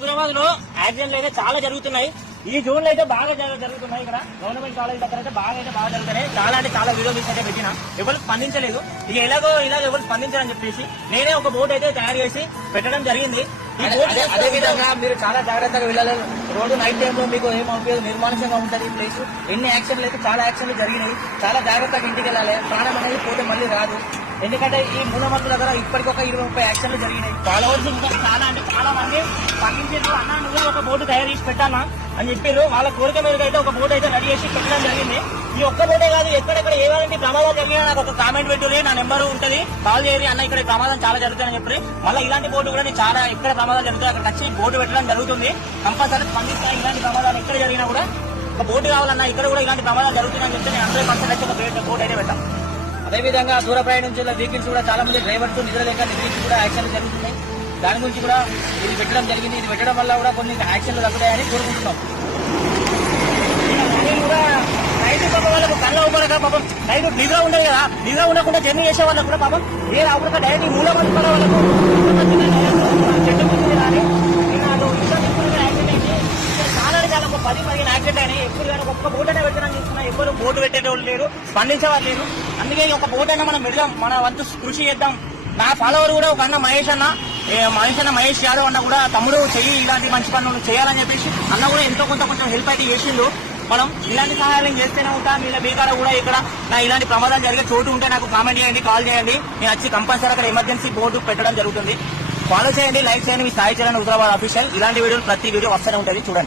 హైదరాబాద్ లో యాక్సిడెంట్లు అయితే చాలా జరుగుతున్నాయి. ఈ జోన్ లో అయితే బాగా జరుగుతున్నాయి. ఇక్కడ గవర్నమెంట్ కాలేజ్ దగ్గర అయితే బాగా జరుగుతున్నాయి. చాలా అంటే చాలా వీడియోస్ అయితే పెట్టినా ఎవరు స్పందించలేదు. ఇక ఇలాగ ఎవరు స్పందించారని చెప్పేసి నేనే ఒక బోర్డు అయితే తయారు చేసి పెట్టడం జరిగింది. అదే విధంగా మీరు చాలా జాగ్రత్తగా వెళ్ళాలి. రోడ్డు నైట్ టైంలో మీకు ఏం ఉపయోగం నిర్మానుషంగా ఉంటుంది ఈ ప్లేస్. ఎన్ని యాక్షన్లు అయితే చాలా యాక్షన్లు జరిగినాయి. చాలా జాగ్రత్తగా ఇంటికి వెళ్ళాలి. ప్రాణం అనేది పోతే మళ్ళీ రాదు. ఎందుకంటే ఈ మూలమత్తు దగ్గర ఇప్పటికొక 20-30 యాక్షన్లు జరిగినాయి. ఫాలోవర్స్ ఇంకా చాలా అంటే చాలా మంది స్పందించారు. అన్న నువ్వే ఒక బోర్డు తయారు చేసి పెట్టానా అని చెప్పారు. వాళ్ళ కోరిక మేరకు అయితే ఒక బోర్డు అయితే రెడీ చేసి పెట్టడం జరిగింది. ఈ ఒక్క బోర్డే కాదు, ఎక్కడెక్కడ ఏవాలంటే ప్రమాదాలు జరిగినా నాకు ఒక కామెంట్ పెట్టుకుని నా నెంబర్ ఉంటుంది, కాల్ చేయరు అన్న ఇక్కడ ప్రమాదం చాలా జరుగుతుందని చెప్పి మళ్ళీ ఇలాంటి బోర్డు కూడా నేను చాలా ఎక్కడ ప్రమాదాలు జరుగుతాయి అక్కడ వచ్చి బోర్డు పెట్టడం జరుగుతుంది. కంపల్సరీ స్పందిస్తా. ఇలాంటి ప్రమాదాలు ఎక్కడ జరిగినా కూడా ఒక బోర్డు కావాలన్నా ఇక్కడ కూడా ఇలాంటి ప్రమాదాలు జరుగుతున్నాయని చెప్తే నేను 100% అయితే ఒక బోర్డు అయితే పెట్టాను. అదేవిధంగా దూర ప్రయాణించిన వెహికల్స్ కూడా చాలా మంది డ్రైవర్స్ నిద్రలేక నిద్రించి కూడా యాక్షన్లు జరుగుతున్నాయి. దాని గురించి కూడా ఇది పెట్టడం జరిగింది. ఇది పెట్టడం వల్ల కూడా కొన్ని యాక్షన్లు తగ్గుతాయని కోరుకుంటున్నాం. వాళ్ళకు కళ్ళ ఊపడక పాపం నైట్ నిద్ర ఉండదు కదా, నిద్ర ఉండకుండా జర్నీ చేసే వాళ్ళకు కూడా పాపం ఏ రాకుండా డైరెక్ట్ మూలమంది పడే వాళ్ళకు చెట్టు కూర్చుంది కానీ యాక్సిడెంట్ అయింది. చాలా చాలా ఒక 10-15 యాక్సిడెంట్ అయినాయి. ఎప్పుడు కానీ ఒక్క బోట్ అయినా పెట్టడం చూస్తున్నా, ఎవ్వరు బోటు పెట్టేటోళ్ళు లేరు, స్పందించేవాళ్ళు లేరు. అందుకే ఒక బోట్ అయినా మనం పెడదాం, మన వంతు కృషి చేద్దాం. నా ఫాలోవర్ కూడా ఒక అన్న మహేష్ యాదవ్ అన్న కూడా తమ్ముడు చెయ్యి ఇలాంటి మంచి పనులు చేయాలని చెప్పేసి అన్న కూడా ఎంతో కొంచెం హెల్ప్ అయితే చేసిండు. మనం ఇలాంటి సహాయాలు చేస్తూనే ఉంటాం. మీలో మీ కాడ కూడా ఇక్కడ నా ఇలాంటి ప్రమాదాలు జరిగే చోటు ఉంటే నాకు కామెంట్ చేయండి, కాల్ చేయండి. నేను వచ్చి కంపల్సరీ అక్కడ ఎమర్జెన్సీ బోర్డు పెట్టడం జరుగుతుంది. ఫాలో చేయండి, లైక్ చేయండి. మీ సాయి చరణ్ హైదరాబాద్ అఫీషియల్. ఇలాంటి వీడియోలు ప్రతి వీడియో వస్తూనే ఉంటుంది, చూడండి.